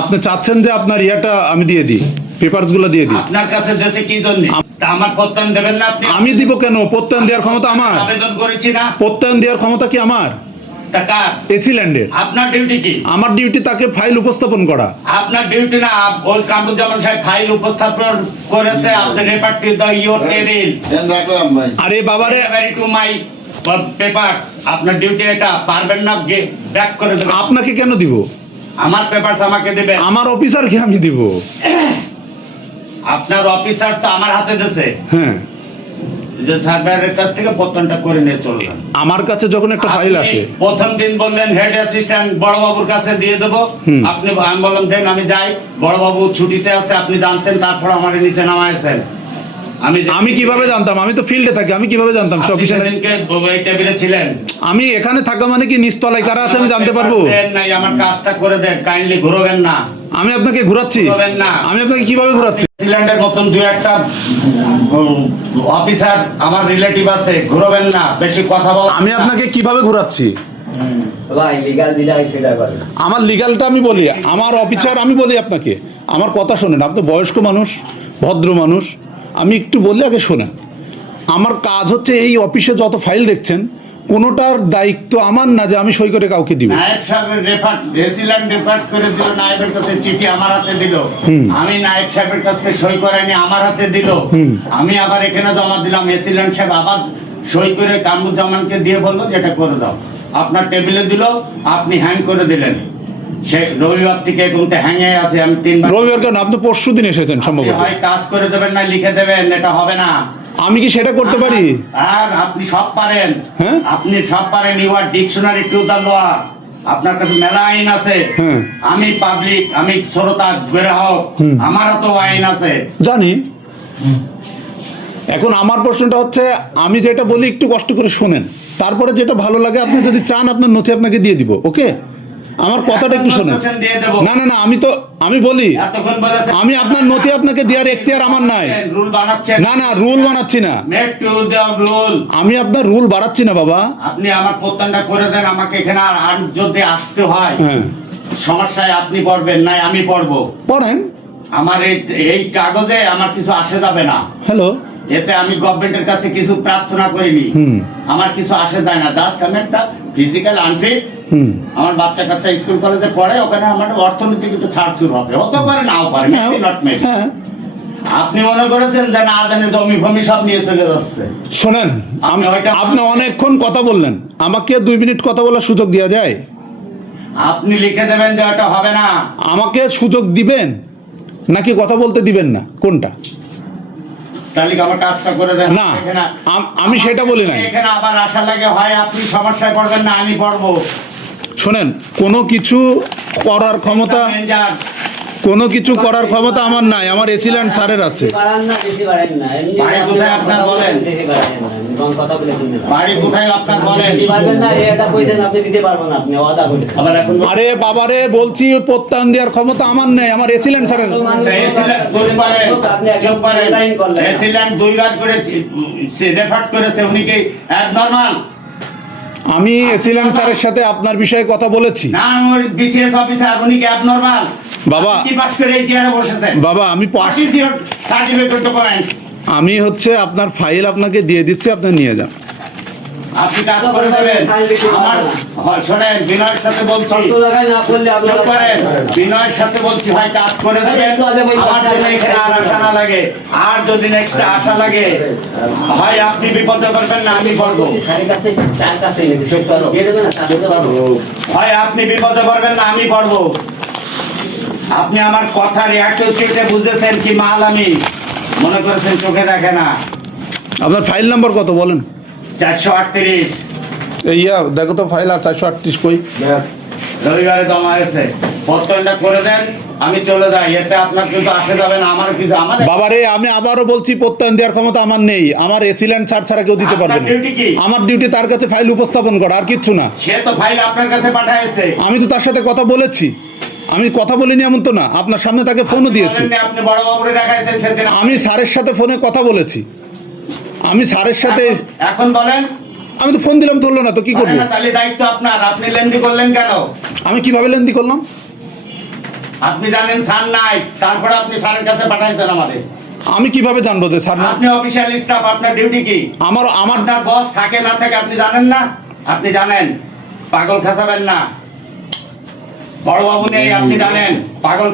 আপনি চাচ্ছেন যে আপনার ইয়াটা আমি দিয়ে দিই পেপারসগুলো দিয়ে দিই। আপনার কাছে দেশে কি জন্য? আমার প্রত্যয়ন দেবেন না আপনি? আমি দিব কেন? প্রত্যয়ন দেওয়ার ক্ষমতা আমার। আবেদন করেছি না। প্রত্যয়ন দেওয়ার ক্ষমতা কি আমার? এসিল্যান্ডের আপনার ডিউটি কি? আমার ডিউটি তাকে ফাইল উপস্থাপন করা। আপনার ডিউটি না ওই কামরুজ্জামান সাহেব ফাইল উপস্থাপন করেছে আপনি রেপার্টি দ্য ইয়োর টেবিল আরে বাবারে। রেফারি টু মাই পেপারস আপনার ডিউটি এটা পারবেন না ব্যাক করে দেবেন। আপনাকে কেন দিব? আমার পেপারস আমাকে দেবে আমার অফিসারকে আমি দিব। আপনার অফিসার তো আমার হাতে দিয়েছে হ্যাঁ। যে সার্ভারের কাছ থেকে পত্তনটা করে নিয়ে চলবেন আমার কাছে যখন একটা ফাইল আসে। প্রথম দিন বললেন হেড অ্যাসিস্ট্যান্ট বড় বাবুর কাছে দিয়ে দেবো। আপনি আমি বললাম দেন আমি যাই। বড় বাবু ছুটিতে আছে আপনি জানতেন তারপর আমার নিচে নামাইছেন। আমি আমি কীভাবে জানতাম? আমি তো ফিল্ডে থাকি আমি কীভাবে জানতাম? সে আপনি অফিসে সেদিনকে টেবিলে ছিলেন। আমি এখানে থাকা মানে কি নিচতলায় কারা আছে আমি জানতে পারব? নাই আমার কাজটা করে দেন কাইন্ডলি ঘুরবেন না। আমি আপনাকে ঘুরাচ্ছি। না। আমি আপনাকে কীভাবে ঘুরাচ্ছি? নিউজিল্যান্ডের মতন দুই একটা অফিসার আমার রিলেটিভ আছে ঘুরবেন না বেশি কথা বল আমি আপনাকে কীভাবে ঘুরাচ্ছি? আমার লিগালটা আমি বলি আমার অফিসার আমি বলি আপনাকে। আমার কথা শোনেন আপনি বয়স্ক মানুষ ভদ্র মানুষ আমি একটু বললে আগে শোনেন। আমার কাজ হচ্ছে এই অফিসে যত ফাইল দেখছেন কোনোটার দায়িত্ব আমার না যে আমি সই করে কাউকে দিব। নায়েব সাহেবের রেফার রেসিল্যান্ড রেফার করে দিল নায়েবের কাছে চিঠি আমার হাতে দিল। আমি নায়েব সাহেবের কাছ সই করাইনি আমার হাতে দিল। আমি আবার এখানে জমা দিলাম এসিল্যান্ড সাহেব আবার সই করে কামরুজ্জামানকে দিয়ে বলল যে এটা করে দাও। আপনার টেবিলে দিল আপনি হ্যাং করে দিলেন। সে রবিবার থেকে এবং হ্যাংয়ে আছে আমি তিনবার রবিবার কেন? আপনি পরশু দিন এসেছেন সম্ভবত। হয় কাজ করে দেবেন না লিখে দেবেন এটা হবে না। আমি কি সেটা করতে পারি? আর আপনি সব পারেন। হ্যাঁ? আপনি সব পারেন you are dictionary to the law আপনার কাছে মেলা আইন আছে। হ্যাঁ। আমি পাবলিক আমি শ্রোতা আমারও তো আইন আছে। জানি। এখন আমার প্রশ্নটা হচ্ছে আমি যেটা বলি একটু কষ্ট করে শোনেন। তারপরে যেটা ভালো লাগে আপনি যদি চান আপনার নথি আপনাকে দিয়ে দিব ওকে? আমার কথাটা একটু শোনেন। না না না আমি তো আমি বলি আমি আপনার নথি আপনাকে দেওয়ার এখতিয়ার আমার নাই। রুল বানাচ্ছেন। না না রুল বানাচ্ছি না। টু দ্য রুল আমি আপনার রুল বাড়াচ্ছি না বাবা। আপনি আমার প্রত্যানটা করে দেন আমাকে এখানে আর যদি আসতে হয়। হ্যাঁ। সমস্যায় আপনি পড়বেন নাই আমি পড়ব। পড়েন। আমার এই এই কাগজে আমার কিছু আসে যাবে না। হ্যালো। এতে আমি গভর্নমেন্টের কাছে কিছু প্রার্থনা করিনি। আমার কিছু আসে যায় না। জাস্ট আমি একটা ফিজিক্যাল আনফিট আমার বাচ্চা কাচ্চা স্কুল কলেজে পড়ে ওখানে আমার অর্থনৈতিক একটু ছাড় শুরু হবে। হতে পারে নাও পারে maybe not maybe। হ্যাঁ। আপনি মনে করেছেন যে না জানে জমি ফমি সব নিয়ে চলে যাচ্ছে? শোনেন আমি আপনি অনেকক্ষণ কথা বললেন। আমাকে দুই মিনিট কথা বলার সুযোগ দেওয়া যায়? আপনি লিখে দেবেন যে ওটা হবে না। আমাকে সুযোগ দিবেন নাকি কথা বলতে দিবেন না? কোনটা? কাজটা করে দেন। না, আমি সেটা বলি নাই। এখানে আবার আশা লাগে হয় আপনি সমস্যায় পড়বেন না আমি পড়ব। শোনেন কোনো কিছু করার ক্ষমতা। কোনো কিছু করার ক্ষমতা আমার নাই আমার এসিল্যান্ড স্যারের আছে। আরে বাবারে বলছি প্রত্যান দেওয়ার ক্ষমতা আমার নেই আমার এসিল্যান্ড স্যারের দুইবার করে রেফার করেছে উনি কি অ্যাবনর্মাল আমি এসিলাম স্যারের সাথে আপনার বিষয়ে কথা বলেছি। না ওর বিসিএস অফিসার উনি কি অ্যাবনরমাল বাবা। কি পাস করে এই চেয়ারে বসেছেন? বাবা আমি ইওর সার্টিফিকেট ডকুমেন্টস আমি হচ্ছে আপনার ফাইল আপনাকে দিয়ে দিচ্ছি আপনি নিয়ে যান। আপনি কাজ করে দেবেন। আমার শোনেন বিনয়ের সাথে বলছি। চুপ করেন। বিনয়ের সাথে বলছি হয় কাজ করে দেবেন। আমার জন্য এখানে আর আশা না লাগে। আর যদি নেক্সট আশা লাগে হয় আপনি বিপদে পড়বেন না আমি পড়ব। হয় আপনি বিপদে পড়বেন না আমি পড়ব। আপনি আমার কথার অ্যাটিটিউডে বুঝেছেন কি মাল আমি? মনে করেছেন চোখে দেখে না। আপনার ফাইল নাম্বার কত বলেন? চারশো আটত্রিশ। ইয়া দেখো তো ফাইল আর চারশো আটত্রিশ কই? রবিবারে জমা হয়েছে। পত্তনটা করে দেন আমি চলে যাই। এতে আপনার কিন্তু আসে যাবে না আমার কিছু আমার বাবারে আমি আবারও বলছি প্রত্যয়ন দেওয়ার ক্ষমতা আমার নেই। আমার এসিল্যান্ড স্যার ছাড়া কেউ দিতে পারবে না। আমার ডিউটি তার কাছে ফাইল উপস্থাপন করা আর কিচ্ছু না। সে তো ফাইল আপনার কাছে পাঠাইছে। আমি তো তার সাথে কথা বলেছি। আমি কথা বলিনি এমন তো না। আপনার সামনে তাকে ফোনও দিয়েছি। আমি স্যারের সাথে ফোনে কথা বলেছি। আমি স্যারের সাথে এখন- বলেন। আমি তো ফোন দিলাম ধরলো না তো কি করব? তাহলে দায়িত্ব আপনার। আপনি লেনদি করলেন কেন? আমি কীভাবে লেনদি করলাম? আপনি জানেন স্যার নাই। তারপরে আপনি স্যারের কাছে পাঠাইছেন আমাদের। আমি কীভাবে জানব যে স্যার আপনি অফিসিয়াল স্টাফ আপনার ডিউটি কি? আমার আমার আপনার বস থাকে না থাকে আপনি জানেন না? আপনি জানেন পাগল খাসাবেন না। বড় বাবু নেই আপনি জানেন পাগল